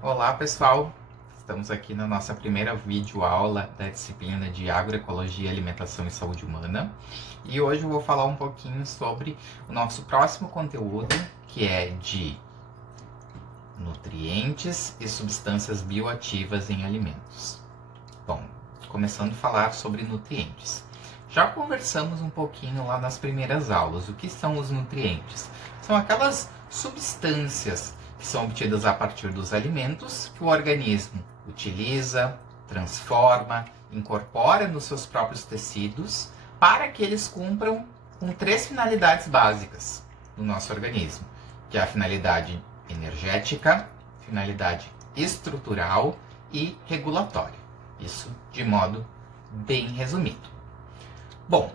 Olá pessoal, estamos aqui na nossa primeira videoaula da disciplina de Agroecologia, Alimentação e Saúde Humana e hoje eu vou falar um pouquinho sobre o nosso próximo conteúdo, que é de nutrientes e substâncias bioativas em alimentos. Bom, começando a falar sobre nutrientes. Já conversamos um pouquinho lá nas primeiras aulas. O que são os nutrientes? São aquelas substâncias que são obtidas a partir dos alimentos que o organismo utiliza, transforma, incorpora nos seus próprios tecidos para que eles cumpram com 3 finalidades básicas no nosso organismo, que é a finalidade energética, finalidade estrutural e regulatória. Isso de modo bem resumido. Bom,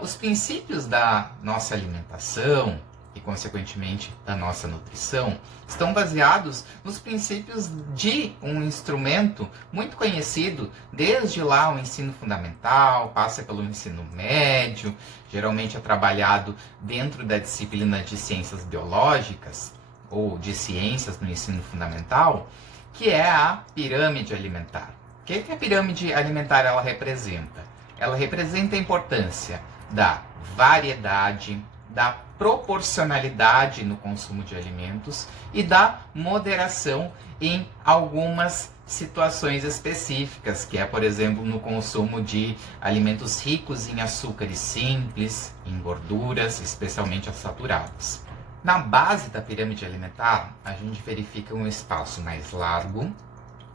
os princípios da nossa alimentação e, consequentemente, da nossa nutrição estão baseados nos princípios de um instrumento muito conhecido desde lá o ensino fundamental, passa pelo ensino médio, geralmente é trabalhado dentro da disciplina de ciências biológicas ou de ciências no ensino fundamental, que é a pirâmide alimentar. O que a pirâmide alimentar ela representa? Ela representa a importância da variedade, da proporcionalidade no consumo de alimentos e da moderação em algumas situações específicas, que é, por exemplo, no consumo de alimentos ricos em açúcares simples, em gorduras, especialmente as saturadas. Na base da pirâmide alimentar, a gente verifica um espaço mais largo,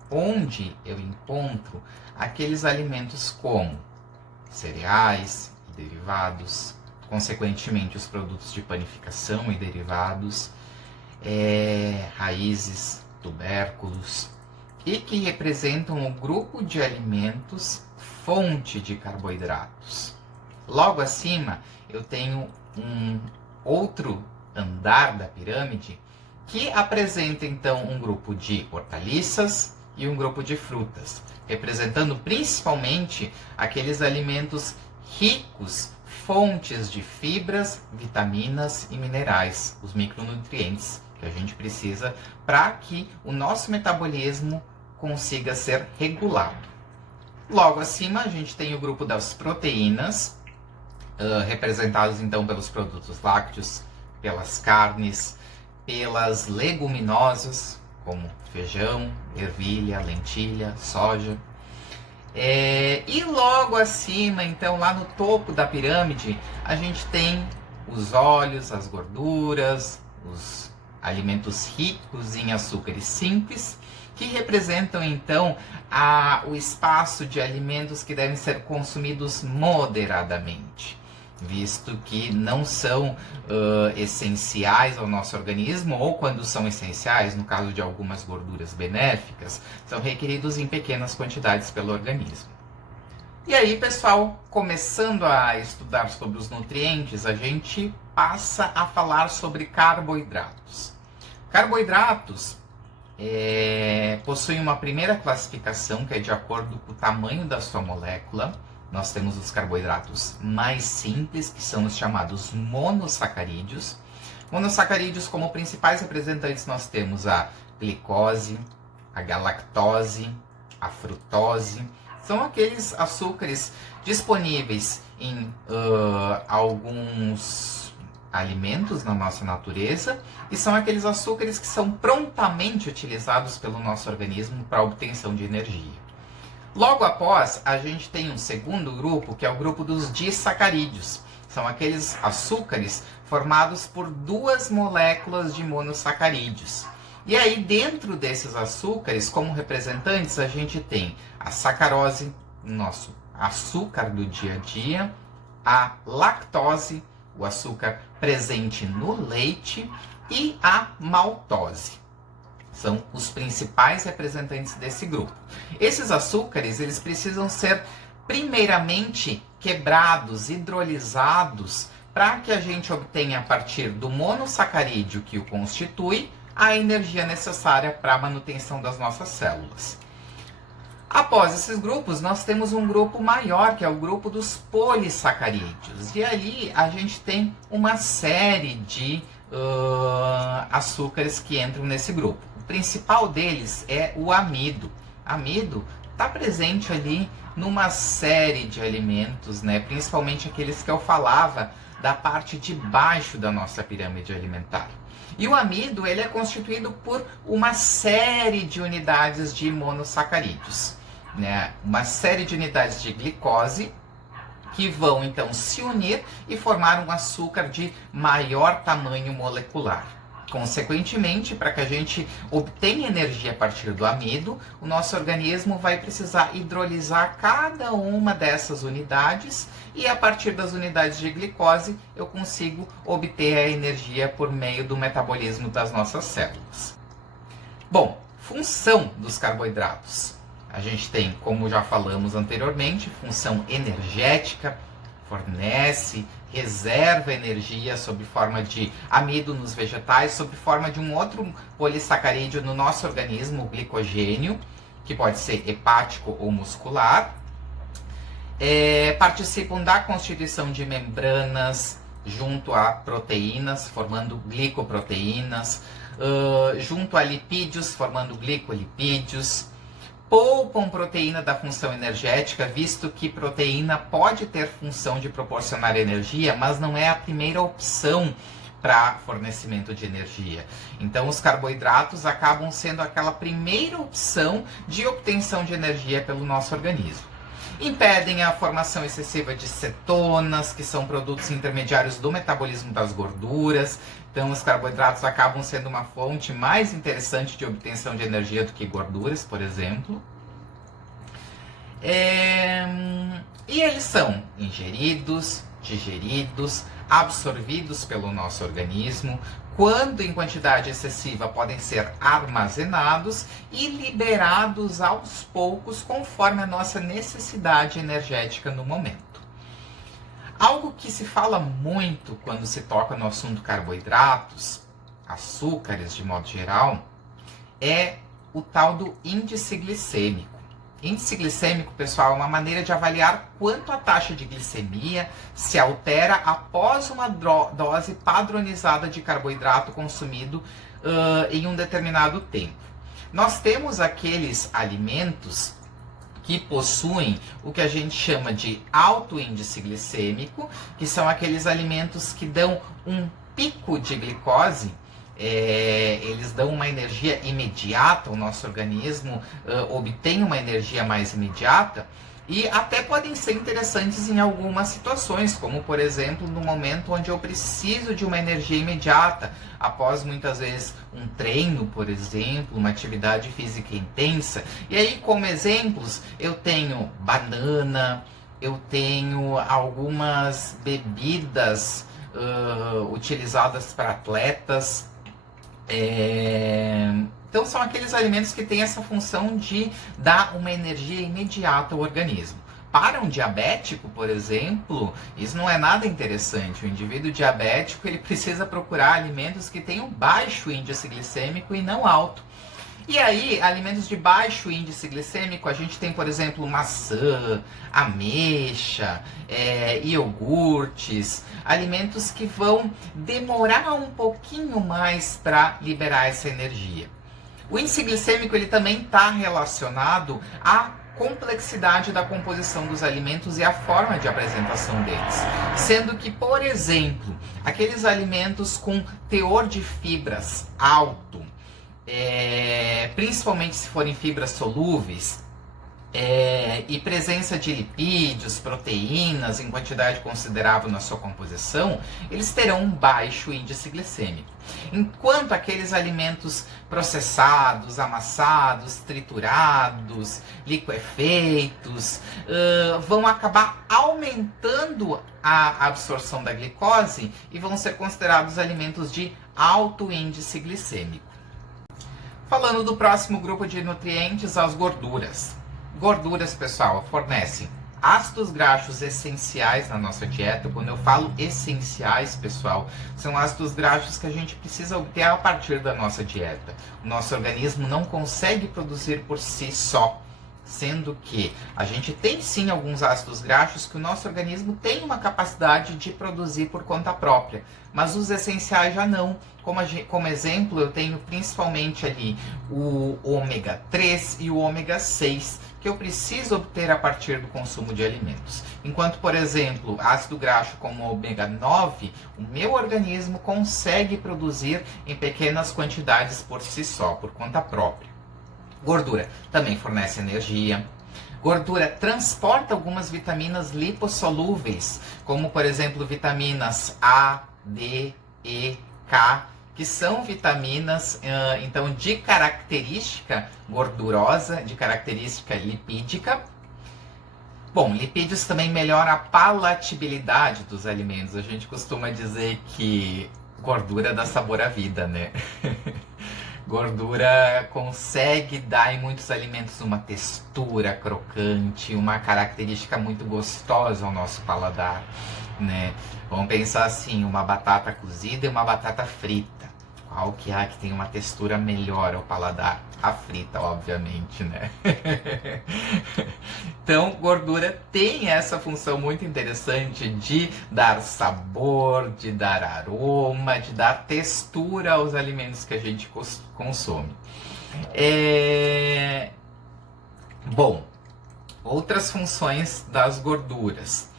onde eu encontro aqueles alimentos como cereais e derivados, consequentemente os produtos de panificação e derivados, raízes, tubérculos, e que representam o grupo de alimentos fonte de carboidratos. Logo acima eu tenho um outro andar da pirâmide que apresenta então um grupo de hortaliças e um grupo de frutas, representando principalmente aqueles alimentos ricos, fontes de fibras, vitaminas e minerais, os micronutrientes que a gente precisa para que o nosso metabolismo consiga ser regulado. Logo acima a gente tem o grupo das proteínas, representados então pelos produtos lácteos, pelas carnes, pelas leguminosas, como feijão, ervilha, lentilha, soja. E logo acima, então, lá no topo da pirâmide, a gente tem os óleos, as gorduras, os alimentos ricos em açúcares simples, que representam, então, o espaço de alimentos que devem ser consumidos moderadamente, visto que não são essenciais ao nosso organismo, ou quando são essenciais, no caso de algumas gorduras benéficas, são requeridos em pequenas quantidades pelo organismo. E aí, pessoal, começando a estudar sobre os nutrientes, a gente passa a falar sobre carboidratos. Carboidratos possuem uma primeira classificação que é de acordo com o tamanho da sua molécula. Nós temos os carboidratos mais simples, que são os chamados monossacarídeos. Monossacarídeos, como principais representantes, nós temos a glicose, a galactose, a frutose. São aqueles açúcares disponíveis em alguns alimentos na nossa natureza e são aqueles açúcares que são prontamente utilizados pelo nosso organismo para a obtenção de energia. Logo após, a gente tem um segundo grupo, que é o grupo dos disacarídeos. São aqueles açúcares formados por 2 moléculas de monossacarídeos. E aí, dentro desses açúcares, como representantes, a gente tem a sacarose, nosso açúcar do dia a dia, a lactose, o açúcar presente no leite, e a maltose. São os principais representantes desse grupo. Esses açúcares, eles precisam ser primeiramente quebrados, hidrolisados, para que a gente obtenha a partir do monossacarídeo que o constitui, a energia necessária para a manutenção das nossas células. Após esses grupos, nós temos um grupo maior, que é o grupo dos polissacarídeos. E ali a gente tem uma série de açúcares que entram nesse grupo. principal deles é o amido. Amido está presente ali numa série de alimentos, né? Principalmente aqueles que eu falava da parte de baixo da nossa pirâmide alimentar. E o amido ele é constituído por uma série de unidades de monossacarídeos, né? Uma série de unidades de glicose que vão então se unir e formar um açúcar de maior tamanho molecular. Consequentemente, para que a gente obtenha energia a partir do amido, o nosso organismo vai precisar hidrolisar cada uma dessas unidades e a partir das unidades de glicose eu consigo obter a energia por meio do metabolismo das nossas células. Bom, função dos carboidratos. A gente tem, como já falamos anteriormente, função energética, fornece, reserva energia sob forma de amido nos vegetais, sob forma de um outro polissacarídeo no nosso organismo, o glicogênio, que pode ser hepático ou muscular. Participam da constituição de membranas junto a proteínas, formando glicoproteínas, junto a lipídios, formando glicolipídios. Poupam proteína da função energética, visto que proteína pode ter função de proporcionar energia, mas não é a primeira opção para fornecimento de energia. Então, os carboidratos acabam sendo aquela primeira opção de obtenção de energia pelo nosso organismo. Impedem a formação excessiva de cetonas, que são produtos intermediários do metabolismo das gorduras. Então, os carboidratos acabam sendo uma fonte mais interessante de obtenção de energia do que gorduras, por exemplo. E eles são ingeridos, digeridos, absorvidos pelo nosso organismo. Quando em quantidade excessiva, podem ser armazenados e liberados aos poucos, conforme a nossa necessidade energética no momento. Algo que se fala muito quando se toca no assunto carboidratos, açúcares de modo geral, é o tal do índice glicêmico. Índice glicêmico, pessoal, é uma maneira de avaliar quanto a taxa de glicemia se altera após uma dose padronizada de carboidrato consumido em um determinado tempo. Nós temos aqueles alimentos que possuem o que a gente chama de alto índice glicêmico, que são aqueles alimentos que dão um pico de glicose. Eles dão uma energia imediata, o nosso organismo obtém uma energia mais imediata e até podem ser interessantes em algumas situações, como por exemplo no momento onde eu preciso de uma energia imediata, após muitas vezes um treino, por exemplo, uma atividade física intensa. E aí, como exemplos, eu tenho banana, eu tenho algumas bebidas utilizadas para atletas. Então são aqueles alimentos que têm essa função de dar uma energia imediata ao organismo. Para um diabético, por exemplo, isso não é nada interessante. O indivíduo diabético ele precisa procurar alimentos que tenham baixo índice glicêmico e não alto. E aí, alimentos de baixo índice glicêmico, a gente tem, por exemplo, maçã, ameixa, iogurtes, alimentos que vão demorar um pouquinho mais para liberar essa energia. O índice glicêmico ele também está relacionado à complexidade da composição dos alimentos e a forma de apresentação deles. Sendo que, por exemplo, aqueles alimentos com teor de fibras alto, principalmente se forem fibras solúveis, e presença de lipídios, proteínas em quantidade considerável na sua composição, eles terão um baixo índice glicêmico. Enquanto aqueles alimentos processados, amassados, triturados, liquefeitos, vão acabar aumentando a absorção da glicose e vão ser considerados alimentos de alto índice glicêmico. Falando do próximo grupo de nutrientes, as gorduras. Gorduras, pessoal, fornecem ácidos graxos essenciais na nossa dieta. Quando eu falo essenciais, pessoal, são ácidos graxos que a gente precisa obter a partir da nossa dieta. O nosso organismo não consegue produzir por si só. sendo que a gente tem sim alguns ácidos graxos que o nosso organismo tem uma capacidade de produzir por conta própria, mas os essenciais já não. Como exemplo, eu tenho principalmente ali o ômega 3 e o ômega 6, que eu preciso obter a partir do consumo de alimentos. Enquanto, por exemplo, ácido graxo como o ômega 9, o meu organismo consegue produzir em pequenas quantidades por si só, por conta própria. Gordura também fornece energia. Gordura transporta algumas vitaminas lipossolúveis, como por exemplo vitaminas A, D, E, K, que são vitaminas então de característica gordurosa, de característica lipídica. Bom, lipídios também melhoram a palatabilidade dos alimentos. A gente costuma dizer que gordura dá sabor à vida, né? Gordura consegue dar em muitos alimentos uma textura crocante, uma característica muito gostosa ao nosso paladar, né? Vamos pensar assim, uma batata cozida e uma batata frita. Qual que é a que tem uma textura melhor ao paladar? A frita, obviamente, né? Então, gordura tem essa função muito interessante de dar sabor, de dar aroma, de dar textura aos alimentos que a gente consome. Bom, outras funções das gorduras.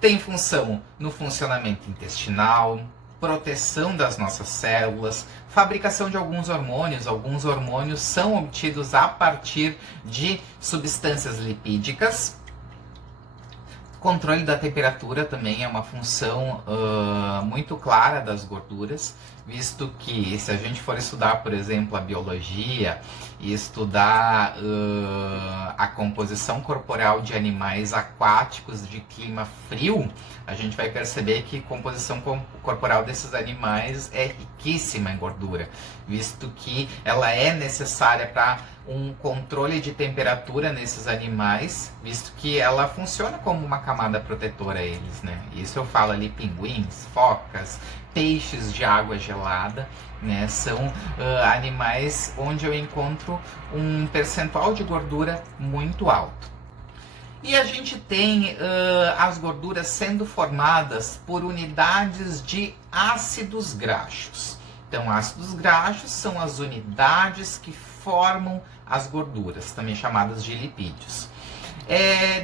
Tem função no funcionamento intestinal, proteção das nossas células, fabricação de alguns hormônios. Alguns hormônios são obtidos a partir de substâncias lipídicas. Controle da temperatura também é uma função muito clara das gorduras, visto que se a gente for estudar, por exemplo, a biologia e estudar a composição corporal de animais aquáticos de clima frio, a gente vai perceber que a composição corporal desses animais é riquíssima em gordura, visto que ela é necessária para um controle de temperatura nesses animais, visto que ela funciona como uma camada protetora a eles, né? Isso eu falo ali, pinguins, focas, peixes de água gelada, né? São animais onde eu encontro um percentual de gordura muito alto. E a gente tem as gorduras sendo formadas por unidades de ácidos graxos. Então, ácidos graxos são as unidades que formam as gorduras, também chamadas de lipídios.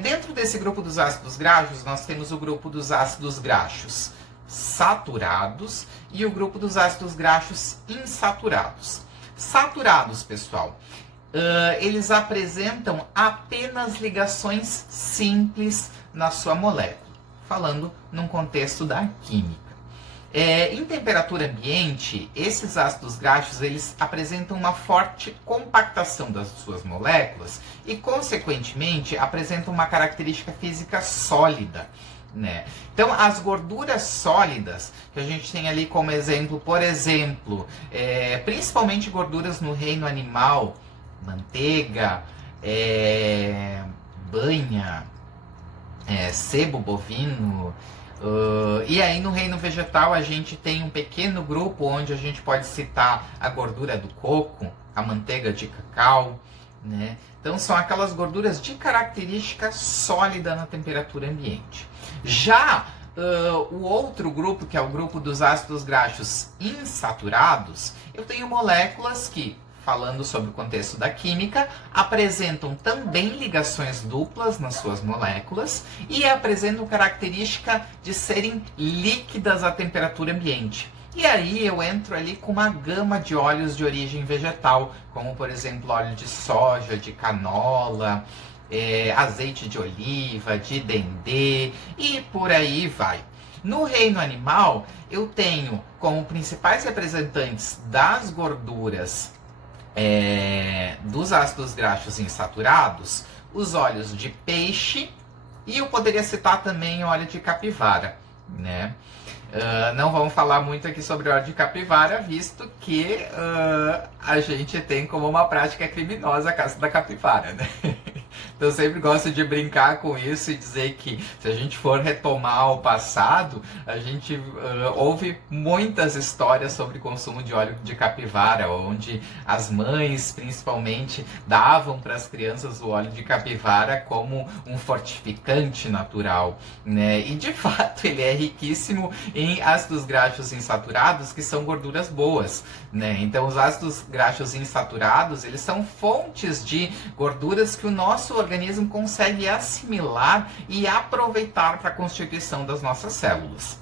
Dentro desse grupo dos ácidos graxos, nós temos o grupo dos ácidos graxos saturados e o grupo dos ácidos graxos insaturados. Saturados, pessoal, eles apresentam apenas ligações simples na sua molécula, falando num contexto da química. Em temperatura ambiente, esses ácidos graxos eles apresentam uma forte compactação das suas moléculas e, consequentemente, apresentam uma característica física sólida, né? Então, as gorduras sólidas, que a gente tem ali como exemplo, por exemplo, principalmente gorduras no reino animal, manteiga, banha, sebo bovino. E aí no reino vegetal a gente tem um pequeno grupo onde a gente pode citar a gordura do coco, a manteiga de cacau, né? Então são aquelas gorduras de característica sólida na temperatura ambiente. Já o outro grupo, que é o grupo dos ácidos graxos insaturados, eu tenho moléculas que, falando sobre o contexto da química, apresentam também ligações duplas nas suas moléculas e apresentam característica de serem líquidas à temperatura ambiente. E aí eu entro ali com uma gama de óleos de origem vegetal, como por exemplo óleo de soja, de canola, azeite de oliva, de dendê e por aí vai. No reino animal, eu tenho como principais representantes das gorduras dos ácidos graxos insaturados, os óleos de peixe, e eu poderia citar também óleo de capivara, né? Não vamos falar muito aqui sobre óleo de capivara, visto que a gente tem como uma prática criminosa a caça da capivara, né? Então eu sempre gosto de brincar com isso e dizer que se a gente for retomar o passado, a gente ouve muitas histórias sobre consumo de óleo de capivara, onde as mães, principalmente, davam para as crianças o óleo de capivara como um fortificante natural, né? E de fato ele é riquíssimo em ácidos graxos insaturados, que são gorduras boas, né? Então os ácidos graxos insaturados, eles são fontes de gorduras que o nosso organismo consegue assimilar e aproveitar para a constituição das nossas células.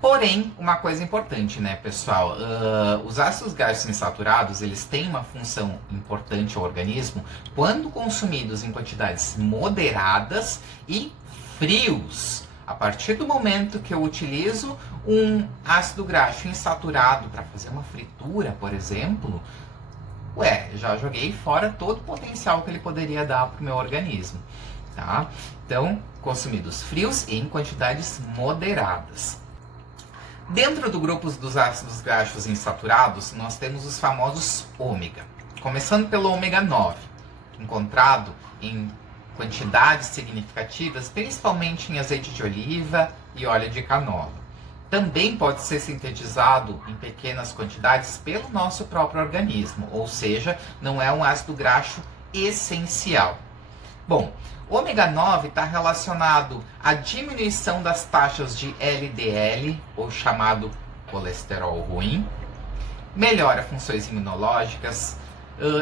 Porém, uma coisa importante, né, pessoal? Os ácidos graxos insaturados, eles têm uma função importante ao organismo quando consumidos em quantidades moderadas e frios. A partir do momento que eu utilizo um ácido graxo insaturado para fazer uma fritura, por exemplo, já joguei fora todo o potencial que ele poderia dar para o meu organismo, tá? Então, consumidos frios e em quantidades moderadas. Dentro do grupo dos ácidos graxos insaturados, nós temos os famosos ômega. Começando pelo ômega 9, encontrado em quantidades significativas, principalmente em azeite de oliva e óleo de canola. Também pode ser sintetizado em pequenas quantidades pelo nosso próprio organismo, ou seja, não é um ácido graxo essencial. Bom, o ômega 9 está relacionado à diminuição das taxas de LDL, ou chamado colesterol ruim, melhora funções imunológicas,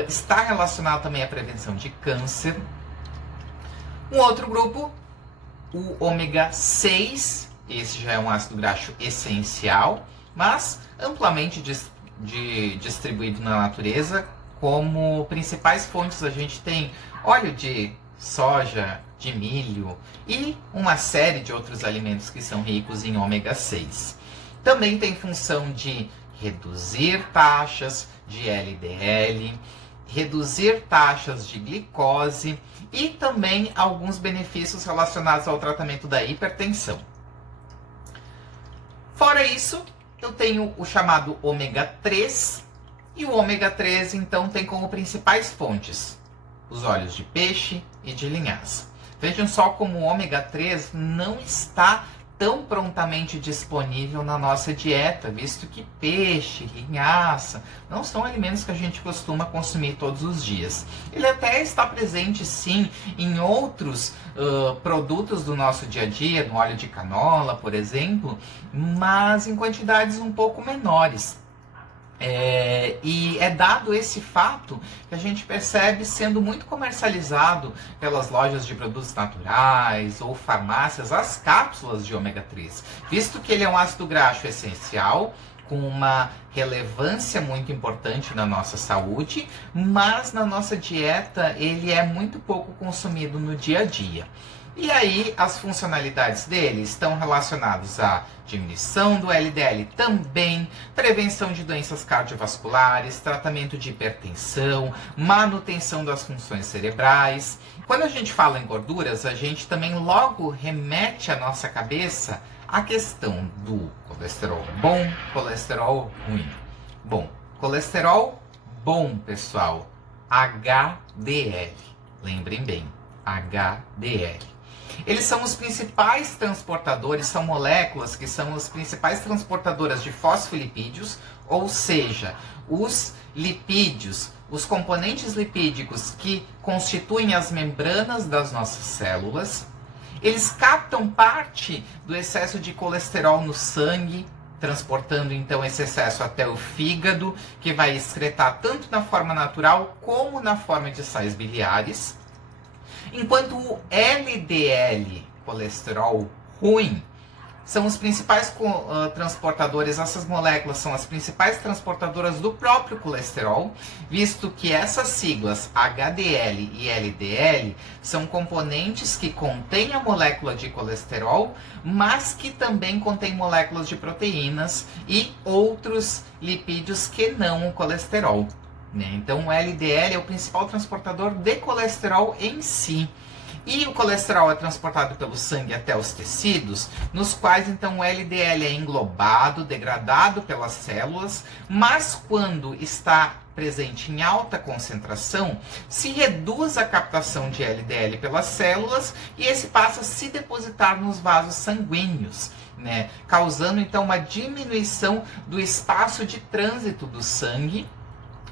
está relacionado também à prevenção de câncer. Um outro grupo, o ômega 6, esse já é um ácido graxo essencial, mas amplamente distribuído na natureza. Como principais fontes a gente tem óleo de soja, de milho e uma série de outros alimentos que são ricos em ômega 6. Também tem função de reduzir taxas de LDL, reduzir taxas de glicose e também alguns benefícios relacionados ao tratamento da hipertensão. Fora isso, eu tenho o chamado ômega 3, e o ômega 3 então tem como principais fontes os óleos de peixe e de linhaça. Vejam só como o ômega 3 não está tão prontamente disponível na nossa dieta, visto que peixe, linhaça, não são alimentos que a gente costuma consumir todos os dias. Ele até está presente sim em outros produtos do nosso dia a dia, no óleo de canola, por exemplo, mas em quantidades um pouco menores. E é dado esse fato que a gente percebe sendo muito comercializado pelas lojas de produtos naturais ou farmácias as cápsulas de ômega 3, visto que ele é um ácido graxo essencial, com uma relevância muito importante na nossa saúde, mas na nossa dieta ele é muito pouco consumido no dia a dia. E aí as funcionalidades dele estão relacionadas à diminuição do LDL também, prevenção de doenças cardiovasculares, tratamento de hipertensão, manutenção das funções cerebrais. Quando a gente fala em gorduras, a gente também logo remete à nossa cabeça a questão do colesterol bom, colesterol ruim. Bom, colesterol bom, pessoal, HDL. Lembrem bem, HDL. Eles são os principais transportadores, são moléculas que são as principais transportadoras de fosfolipídios, ou seja, os lipídios, os componentes lipídicos que constituem as membranas das nossas células. Eles captam parte do excesso de colesterol no sangue, transportando então esse excesso até o fígado, que vai excretar tanto na forma natural como na forma de sais biliares. Enquanto o LDL, colesterol ruim, são os principais transportadores, essas moléculas são as principais transportadoras do próprio colesterol, visto que essas siglas HDL e LDL são componentes que contêm a molécula de colesterol, mas que também contêm moléculas de proteínas e outros lipídios que não o colesterol. Então o LDL é o principal transportador de colesterol em si. E o colesterol é transportado pelo sangue até os tecidos, nos quais então o LDL é englobado, degradado pelas células, mas quando está presente em alta concentração, se reduz a captação de LDL pelas células e esse passa a se depositar nos vasos sanguíneos, né? Causando então uma diminuição do espaço de trânsito do sangue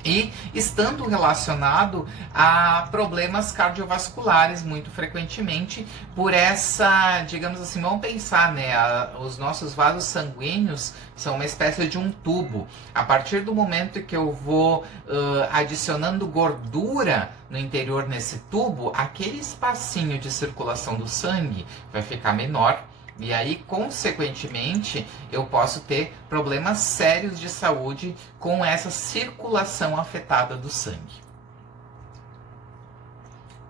e estando relacionado a problemas cardiovasculares muito frequentemente por essa, digamos assim, vamos pensar, né, os nossos vasos sanguíneos são uma espécie de um tubo. A partir do momento que eu vou adicionando gordura no interior nesse tubo, aquele espacinho de circulação do sangue vai ficar menor. E aí, consequentemente, eu posso ter problemas sérios de saúde com essa circulação afetada do sangue.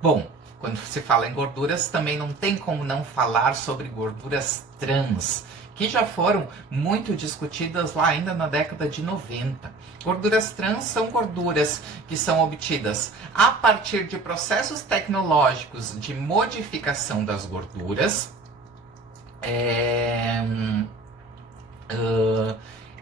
Bom, quando se fala em gorduras, também não tem como não falar sobre gorduras trans, que já foram muito discutidas lá ainda na década de 90. Gorduras trans são gorduras que são obtidas a partir de processos tecnológicos de modificação das gorduras. É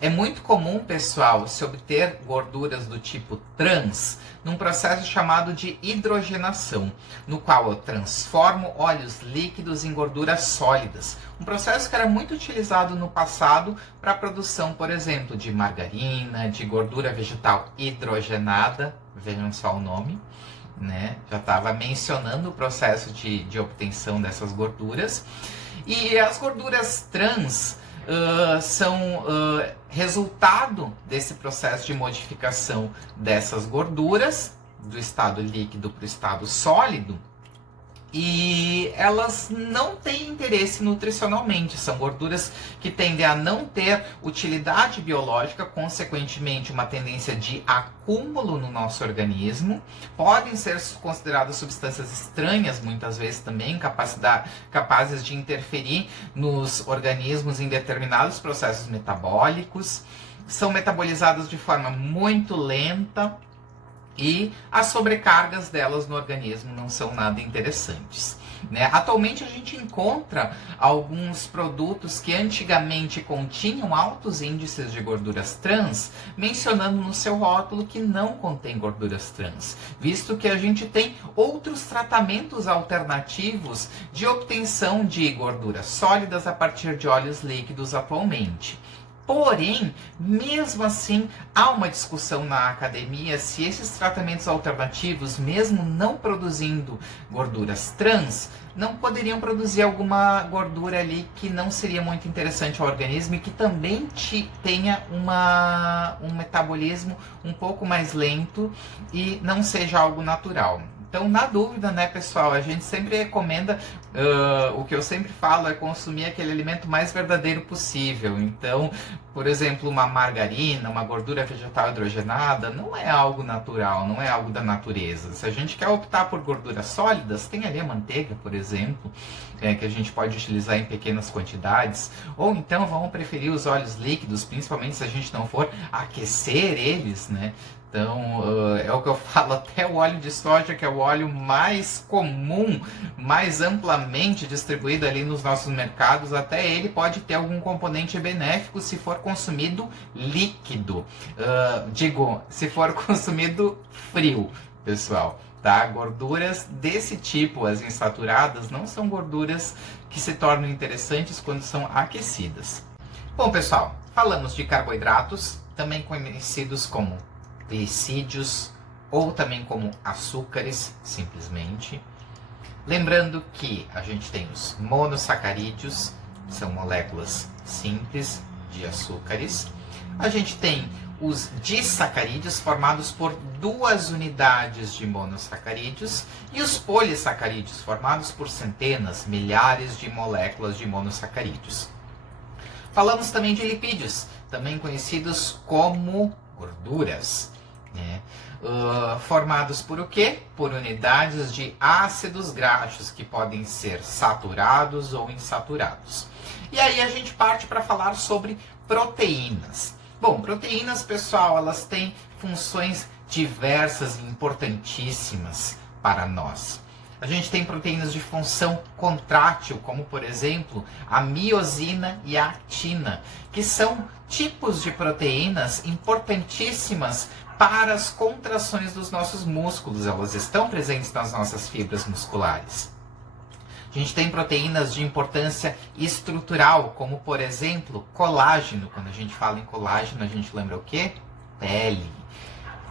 muito comum, pessoal, se obter gorduras do tipo trans num processo chamado de hidrogenação, no qual eu transformo óleos líquidos em gorduras sólidas. Um processo que era muito utilizado no passado para a produção, por exemplo, de margarina, de gordura vegetal hidrogenada, vejam só o nome, né? Já estava mencionando o processo de obtenção dessas gorduras. E as gorduras trans são resultado desse processo de modificação dessas gorduras, do estado líquido para o estado sólido, e elas não têm interesse nutricionalmente, são gorduras que tendem a não ter utilidade biológica, consequentemente uma tendência de acúmulo no nosso organismo, podem ser consideradas substâncias estranhas muitas vezes também, capazes de interferir nos organismos em determinados processos metabólicos, são metabolizadas de forma muito lenta, e as sobrecargas delas no organismo não são nada interessantes, né? Atualmente a gente encontra alguns produtos que antigamente continham altos índices de gorduras trans, mencionando no seu rótulo que não contém gorduras trans, visto que a gente tem outros tratamentos alternativos de obtenção de gorduras sólidas a partir de óleos líquidos atualmente. Porém, mesmo assim, há uma discussão na academia se esses tratamentos alternativos, mesmo não produzindo gorduras trans, não poderiam produzir alguma gordura ali que não seria muito interessante ao organismo e que também tenha um metabolismo um pouco mais lento e não seja algo natural. Então, na dúvida, né, pessoal, a gente sempre recomenda, o que eu sempre falo é consumir aquele alimento mais verdadeiro possível. Então, por exemplo, uma margarina, uma gordura vegetal hidrogenada, não é algo natural, não é algo da natureza. Se a gente quer optar por gorduras sólidas, tem ali a manteiga, por exemplo, que a gente pode utilizar em pequenas quantidades. Ou então vamos preferir os óleos líquidos, principalmente se a gente não for aquecer eles, né? Então, é o que eu falo, até o óleo de soja, que é o óleo mais comum, mais amplamente distribuído ali nos nossos mercados, até ele pode ter algum componente benéfico se for consumido líquido. Se for consumido frio, pessoal. Tá? Gorduras desse tipo, as insaturadas, não são gorduras que se tornam interessantes quando são aquecidas. Bom, pessoal, falamos de carboidratos, também conhecidos como glicídios ou também como açúcares, simplesmente. Lembrando que a gente tem os monossacarídeos, que são moléculas simples de açúcares. A gente tem os disacarídeos, formados por 2 unidades de monossacarídeos, e os polissacarídeos, formados por centenas, milhares de moléculas de monossacarídeos. Falamos também de lipídios, também conhecidos como gorduras, né? Formados por o quê? Por unidades de ácidos graxos, que podem ser saturados ou insaturados. E aí a gente parte para falar sobre proteínas. Bom, proteínas, pessoal, elas têm funções diversas e importantíssimas para nós. A gente tem proteínas de função contrátil, como por exemplo a miosina e a actina, que são tipos de proteínas importantíssimas para as contrações dos nossos músculos, elas estão presentes nas nossas fibras musculares. A gente tem proteínas de importância estrutural, como por exemplo, colágeno. Quando a gente fala em colágeno, a gente lembra o quê? Pele.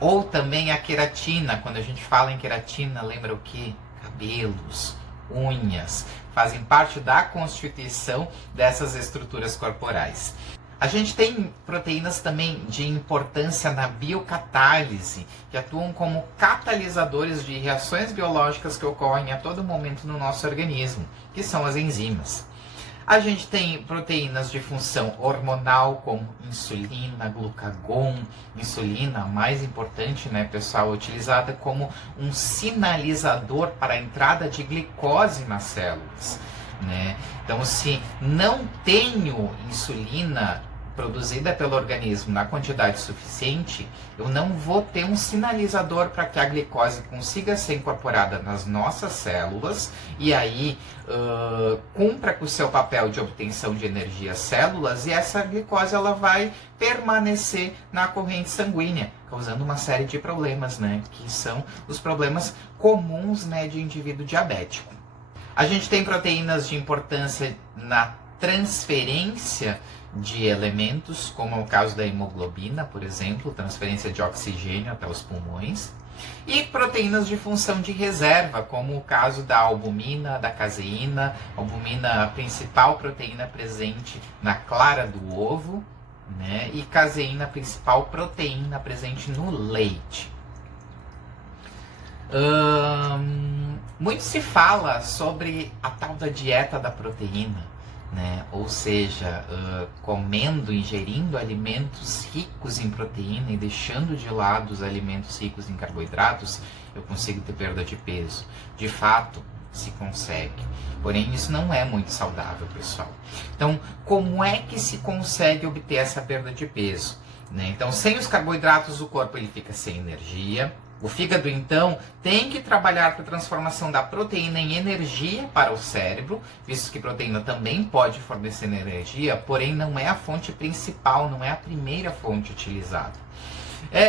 Ou também a queratina. Quando a gente fala em queratina, lembra o quê? Cabelos, unhas. Fazem parte da constituição dessas estruturas corporais. A gente tem proteínas também de importância na biocatálise, que atuam como catalisadores de reações biológicas que ocorrem a todo momento no nosso organismo, que são as enzimas. A gente tem proteínas de função hormonal, como insulina, glucagon. Insulina, a mais importante, né, pessoal, utilizada como um sinalizador para a entrada de glicose nas células, né? Então, se não tenho insulina produzida pelo organismo na quantidade suficiente, eu não vou ter um sinalizador para que a glicose consiga ser incorporada nas nossas células e aí cumpra com o seu papel de obtenção de energia às células, e essa glicose ela vai permanecer na corrente sanguínea, causando uma série de problemas, né, que são os problemas comuns, né, de indivíduo diabético. A gente tem proteínas de importância na transferência de elementos, como é o caso da hemoglobina, por exemplo, transferência de oxigênio até os pulmões. E proteínas de função de reserva, como o caso da albumina, da caseína. Albumina, a principal proteína presente na clara do ovo, né? E caseína, a principal proteína presente no leite. Muito se fala sobre a tal da dieta da proteína, né? Ou seja, ingerindo alimentos ricos em proteína e deixando de lado os alimentos ricos em carboidratos, eu consigo ter perda de peso. De fato, se consegue. Porém, isso não é muito saudável, pessoal. Então, como é que se consegue obter essa perda de peso, né? Então, sem os carboidratos, o corpo ele fica sem energia. O fígado, então, tem que trabalhar para a transformação da proteína em energia para o cérebro, visto que proteína também pode fornecer energia, porém não é a fonte principal, não é a primeira fonte utilizada.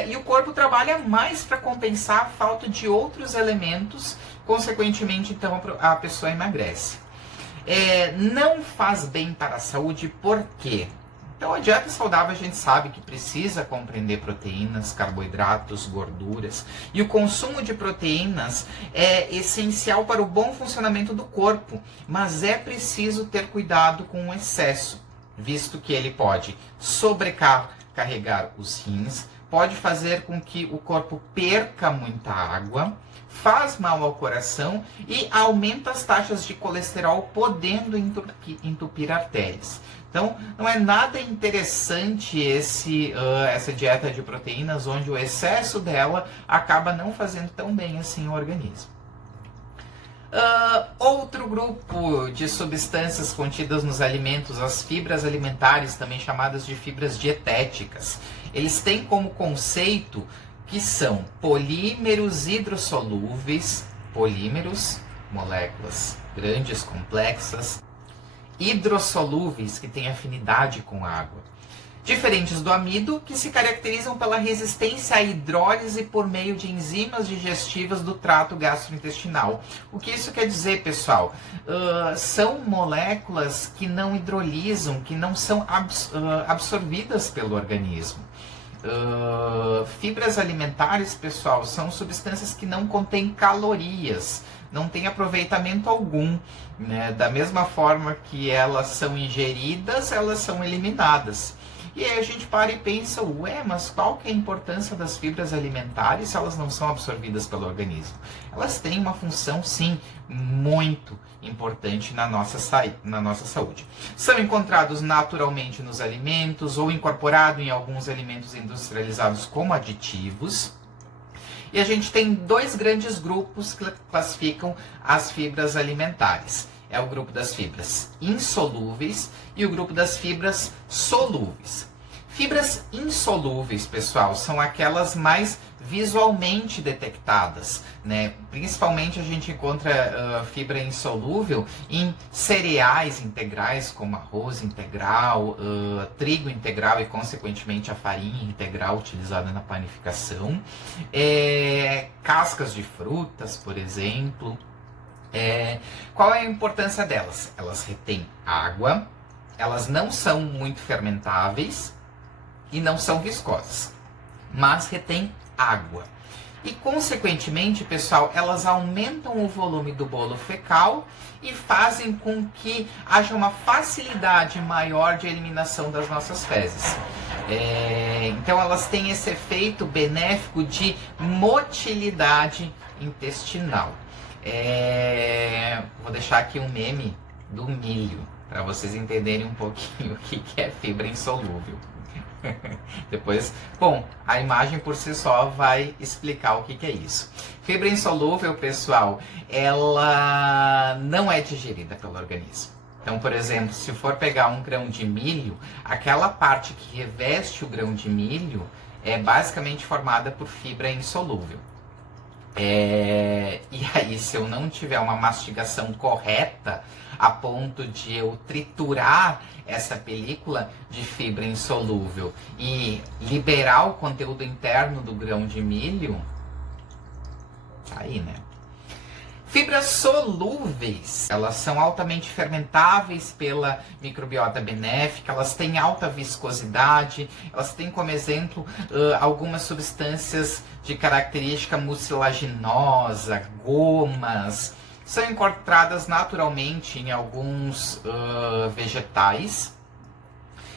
E o corpo trabalha mais para compensar a falta de outros elementos, consequentemente, então, a pessoa emagrece. Não faz bem para a saúde, por quê? Então, a dieta saudável a gente sabe que precisa compreender proteínas, carboidratos, gorduras. E o consumo de proteínas é essencial para o bom funcionamento do corpo, mas é preciso ter cuidado com o excesso, visto que ele pode sobrecarregar os rins, pode fazer com que o corpo perca muita água, faz mal ao coração e aumenta as taxas de colesterol, podendo entupir artérias. Então, não é nada interessante essa dieta de proteínas, onde o excesso dela acaba não fazendo tão bem assim o organismo. Outro grupo de substâncias contidas nos alimentos, as fibras alimentares, também chamadas de fibras dietéticas. Eles têm como conceito que são polímeros hidrossolúveis, polímeros, moléculas grandes, complexas, hidrossolúveis, que têm afinidade com água. Diferentes do amido, que se caracterizam pela resistência à hidrólise por meio de enzimas digestivas do trato gastrointestinal. O que isso quer dizer, pessoal? São moléculas que não hidrolisam, que não são absorvidas pelo organismo. Fibras alimentares, pessoal, são substâncias que não contêm calorias, não tem aproveitamento algum, né? Da mesma forma que elas são ingeridas, elas são eliminadas. E aí a gente para e pensa, mas qual que é a importância das fibras alimentares se elas não são absorvidas pelo organismo? Elas têm uma função, sim, muito importante na nossa saúde. São encontrados naturalmente nos alimentos ou incorporados em alguns alimentos industrializados como aditivos. E a gente tem dois grandes grupos que classificam as fibras alimentares. É o grupo das fibras insolúveis e o grupo das fibras solúveis. Fibras insolúveis, pessoal, são aquelas mais visualmente detectadas, né? Principalmente a gente encontra fibra insolúvel em cereais integrais, como arroz integral, trigo integral e, consequentemente, a farinha integral utilizada na panificação, cascas de frutas, por exemplo. Qual é a importância delas? Elas retêm água, elas não são muito fermentáveis e não são viscosas, mas retêm água. E, consequentemente, pessoal, elas aumentam o volume do bolo fecal e fazem com que haja uma facilidade maior de eliminação das nossas fezes. Então, elas têm esse efeito benéfico de motilidade intestinal. Vou deixar aqui um meme do milho, para vocês entenderem um pouquinho o que é fibra insolúvel. Depois, bom, a imagem por si só vai explicar o que é isso. Fibra insolúvel, pessoal, ela não é digerida pelo organismo. Então, por exemplo, se for pegar um grão de milho, aquela parte que reveste o grão de milho é basicamente formada por fibra insolúvel. E aí, se eu não tiver uma mastigação correta, a ponto de eu triturar essa película de fibra insolúvel e liberar o conteúdo interno do grão de milho, tá aí, né? Fibras solúveis, elas são altamente fermentáveis pela microbiota benéfica, elas têm alta viscosidade, elas têm como exemplo algumas substâncias de característica mucilaginosa, gomas, são encontradas naturalmente em alguns vegetais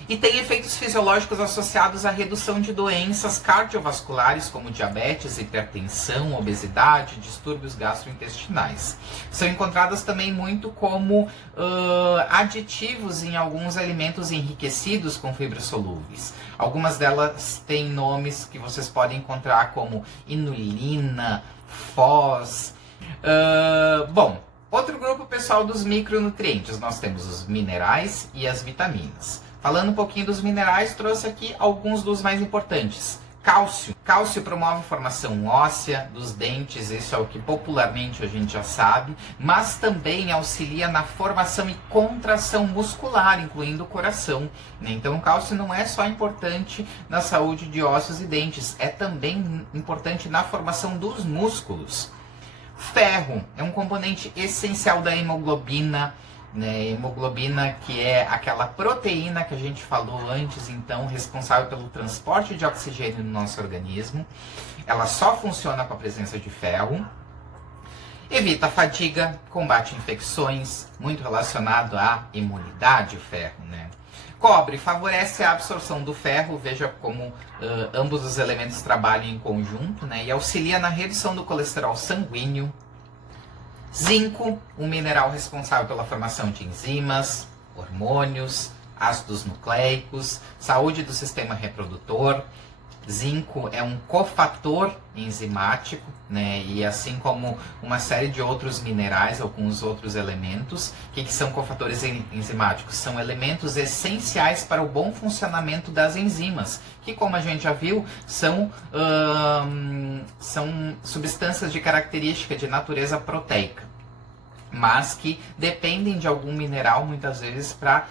e têm efeitos fisiológicos associados à redução de doenças cardiovasculares como diabetes, hipertensão, obesidade, distúrbios gastrointestinais. São encontradas também muito como aditivos em alguns alimentos enriquecidos com fibras solúveis. Algumas delas têm nomes que vocês podem encontrar como inulina, fós. Bom, outro grupo, pessoal, dos micronutrientes. Nós temos os minerais e as vitaminas. Falando um pouquinho dos minerais, trouxe aqui alguns dos mais importantes. Cálcio. Cálcio promove formação óssea dos dentes, isso é o que popularmente a gente já sabe, mas também auxilia na formação e contração muscular, incluindo o coração, né? Então o cálcio não é só importante na saúde de ossos e dentes, é também importante na formação dos músculos. Ferro é um componente essencial da hemoglobina, né? Hemoglobina, que é aquela proteína que a gente falou antes, então, responsável pelo transporte de oxigênio no nosso organismo. Ela só funciona com a presença de ferro. Evita a fadiga, combate infecções, muito relacionado à imunidade, o ferro, né? Cobre favorece a absorção do ferro, veja como ambos os elementos trabalham em conjunto, né? E auxilia na redução do colesterol sanguíneo. Zinco, um mineral responsável pela formação de enzimas, hormônios, ácidos nucleicos, saúde do sistema reprodutor. Zinco é um cofator enzimático, né? E assim como uma série de outros minerais, alguns outros elementos. O que são cofatores enzimáticos? São elementos essenciais para o bom funcionamento das enzimas, que, como a gente já viu, são substâncias de característica de natureza proteica, mas que dependem de algum mineral muitas vezes para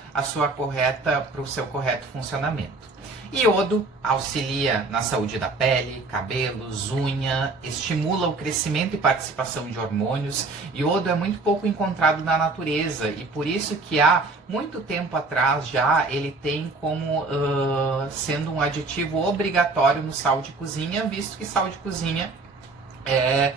o seu correto funcionamento. Iodo auxilia na saúde da pele, cabelos, unha, estimula o crescimento e participação de hormônios. Iodo é muito pouco encontrado na natureza e por isso que há muito tempo atrás já ele tem como sendo um aditivo obrigatório no sal de cozinha, visto que sal de cozinha é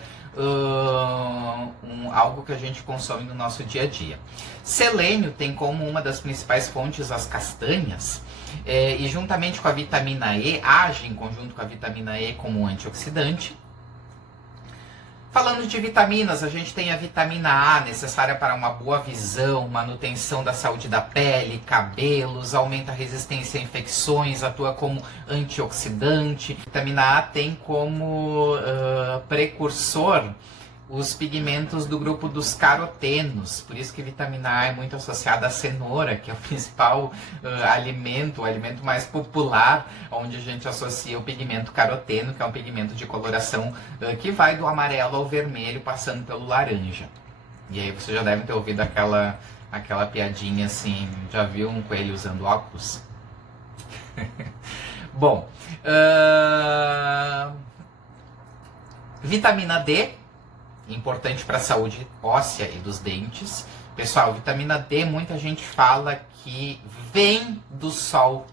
algo que a gente consome no nosso dia a dia. Selênio tem como uma das principais fontes as castanhas, e juntamente com a vitamina E, age em conjunto com a vitamina E como antioxidante. Falando de vitaminas, a gente tem a vitamina A, necessária para uma boa visão, manutenção da saúde da pele, cabelos, aumenta a resistência a infecções, atua como antioxidante. A vitamina A tem como precursor os pigmentos do grupo dos carotenos, por isso que vitamina A é muito associada à cenoura, que é o principal alimento, o alimento mais popular, onde a gente associa o pigmento caroteno, que é um pigmento de coloração que vai do amarelo ao vermelho, passando pelo laranja. E aí você já deve ter ouvido aquela piadinha assim, já viu um coelho usando óculos? Bom, vitamina D, importante para a saúde óssea e dos dentes. Pessoal, vitamina D, muita gente fala que vem do sol,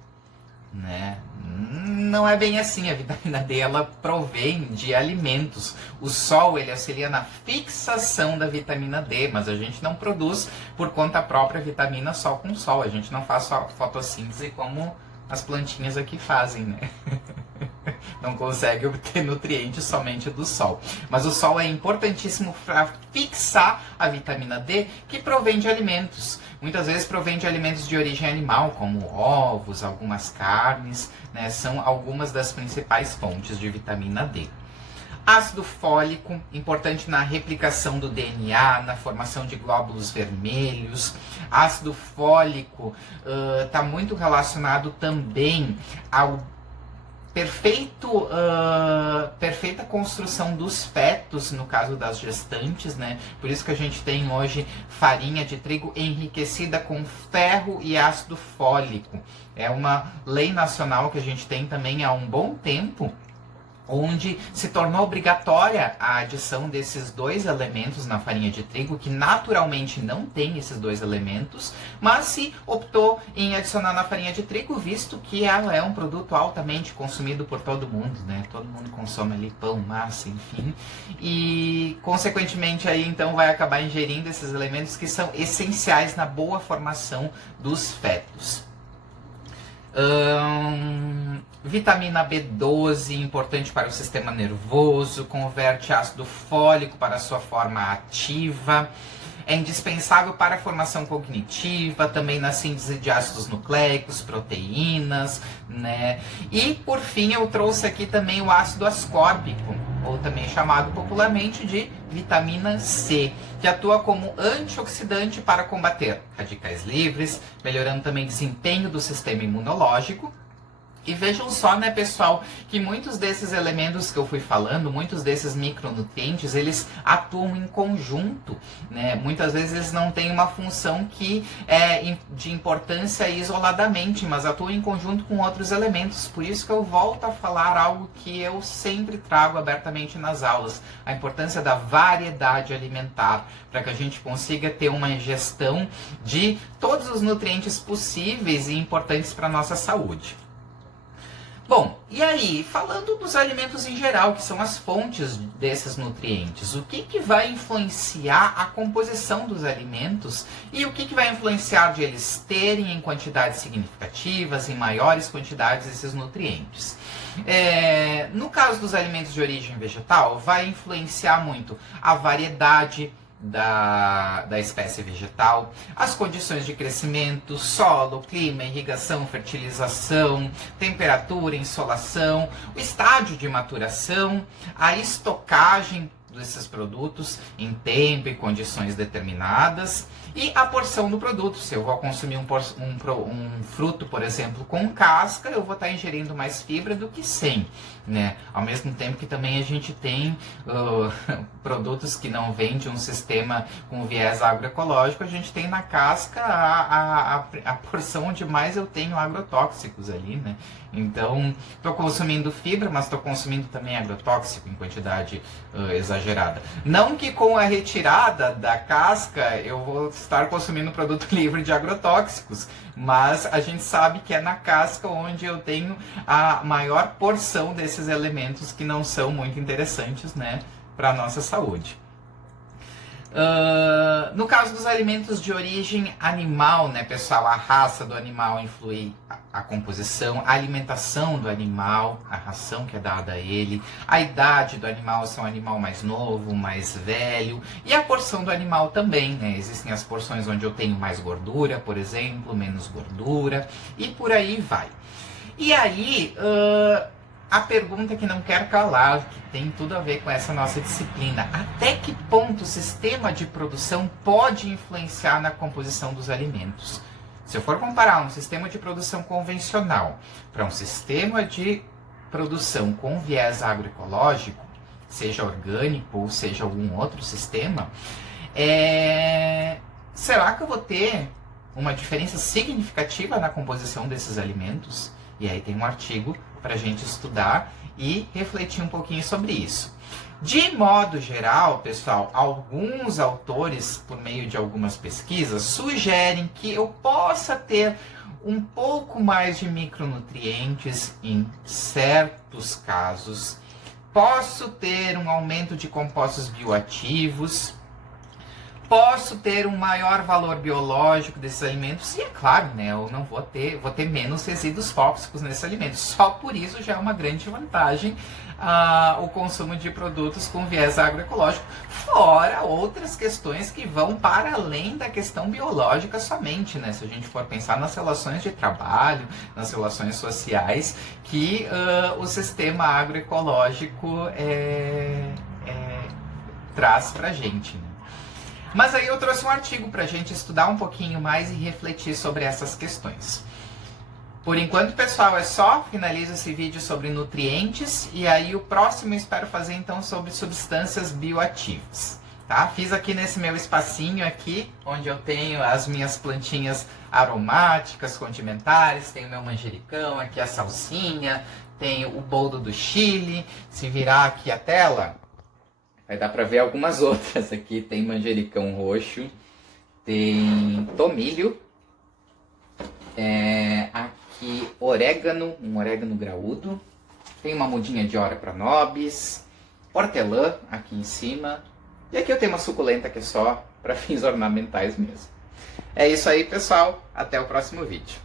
né? Não é bem assim, a vitamina D ela provém de alimentos. O sol ele auxilia na fixação da vitamina D, mas a gente não produz por conta própria vitamina só com sol. A gente não faz só fotossíntese como as plantinhas aqui fazem, né? Não consegue obter nutrientes somente do sol. Mas o sol é importantíssimo para fixar a vitamina D, que provém de alimentos. Muitas vezes provém de alimentos de origem animal, como ovos, algumas carnes, né? São algumas das principais fontes de vitamina D. Ácido fólico, importante na replicação do DNA, na formação de glóbulos vermelhos. Ácido fólico está muito relacionado também ao perfeita construção dos fetos, no caso das gestantes, né? Por isso que a gente tem hoje farinha de trigo enriquecida com ferro e ácido fólico. É uma lei nacional que a gente tem também há um bom tempo, onde se tornou obrigatória a adição desses dois elementos na farinha de trigo, que naturalmente não tem esses dois elementos, mas se optou em adicionar na farinha de trigo, visto que ela é um produto altamente consumido por todo mundo, né? Todo mundo consome ali pão, massa, enfim, e consequentemente aí então vai acabar ingerindo esses elementos que são essenciais na boa formação dos fetos. Vitamina B12, importante para o sistema nervoso, converte ácido fólico para a sua forma ativa. É indispensável para a formação cognitiva, também na síntese de ácidos nucleicos, proteínas, né? E, por fim, eu trouxe aqui também o ácido ascórbico, ou também chamado popularmente de vitamina C, que atua como antioxidante para combater radicais livres, melhorando também o desempenho do sistema imunológico. E vejam só, né, pessoal, que muitos desses elementos que eu fui falando, muitos desses micronutrientes, eles atuam em conjunto, né? Muitas vezes eles não têm uma função que é de importância isoladamente, mas atuam em conjunto com outros elementos. Por isso que eu volto a falar algo que eu sempre trago abertamente nas aulas, a importância da variedade alimentar, para que a gente consiga ter uma ingestão de todos os nutrientes possíveis e importantes para a nossa saúde. Bom, e aí, falando dos alimentos em geral, que são as fontes desses nutrientes, o que vai influenciar a composição dos alimentos e o que vai influenciar de eles terem em quantidades significativas, em maiores quantidades, esses nutrientes? No caso dos alimentos de origem vegetal, vai influenciar muito a variedade da espécie vegetal, as condições de crescimento, solo, clima, irrigação, fertilização, temperatura, insolação, o estágio de maturação, a estocagem desses produtos em tempo e condições determinadas e a porção do produto. Se eu vou consumir um fruto, por exemplo, com casca, eu vou estar ingerindo mais fibra do que sem, né? Ao mesmo tempo que também a gente tem produtos que não vêm de um sistema com viés agroecológico, a gente tem na casca a porção onde mais eu tenho agrotóxicos ali, né? Então, estou consumindo fibra, mas estou consumindo também agrotóxico em quantidade exagerada. Não que com a retirada da casca eu vou estar consumindo produto livre de agrotóxicos, mas a gente sabe que é na casca onde eu tenho a maior porção desses elementos que não são muito interessantes, né, para a nossa saúde. No caso dos alimentos de origem animal, né, pessoal, a raça do animal influi a composição, a alimentação do animal, a ração que é dada a ele, a idade do animal, se é um animal mais novo, mais velho, e a porção do animal também, né? Existem as porções onde eu tenho mais gordura, por exemplo, menos gordura, e por aí vai. E aí, a pergunta que não quer calar, que tem tudo a ver com essa nossa disciplina. Até que ponto o sistema de produção pode influenciar na composição dos alimentos? Se eu for comparar um sistema de produção convencional para um sistema de produção com viés agroecológico, seja orgânico ou seja algum outro sistema, será que eu vou ter uma diferença significativa na composição desses alimentos? E aí tem um artigo para a gente estudar e refletir um pouquinho sobre isso. De modo geral, pessoal, alguns autores, por meio de algumas pesquisas, sugerem que eu possa ter um pouco mais de micronutrientes em certos casos. Posso ter um aumento de compostos bioativos. Posso ter um maior valor biológico desses alimentos e, é claro, né, eu não vou ter menos resíduos tóxicos nesses alimentos. Só por isso já é uma grande vantagem o consumo de produtos com viés agroecológico, fora outras questões que vão para além da questão biológica somente, né? Se a gente for pensar nas relações de trabalho, nas relações sociais, que o sistema agroecológico traz pra gente, né? Mas aí eu trouxe um artigo para a gente estudar um pouquinho mais e refletir sobre essas questões. Por enquanto, pessoal, é só. Finalizo esse vídeo sobre nutrientes e aí o próximo eu espero fazer então sobre substâncias bioativas. Tá? Fiz aqui nesse meu espacinho aqui, onde eu tenho as minhas plantinhas aromáticas, condimentares, tenho meu manjericão, aqui a salsinha, tenho o boldo do Chile. Se virar aqui a tela, vai dar para ver algumas outras aqui. Tem manjericão roxo, tem tomilho, aqui orégano, um orégano graúdo, tem uma mudinha de hora para nobis, hortelã aqui em cima, e aqui eu tenho uma suculenta que é só para fins ornamentais mesmo. É isso aí, pessoal, até o próximo vídeo.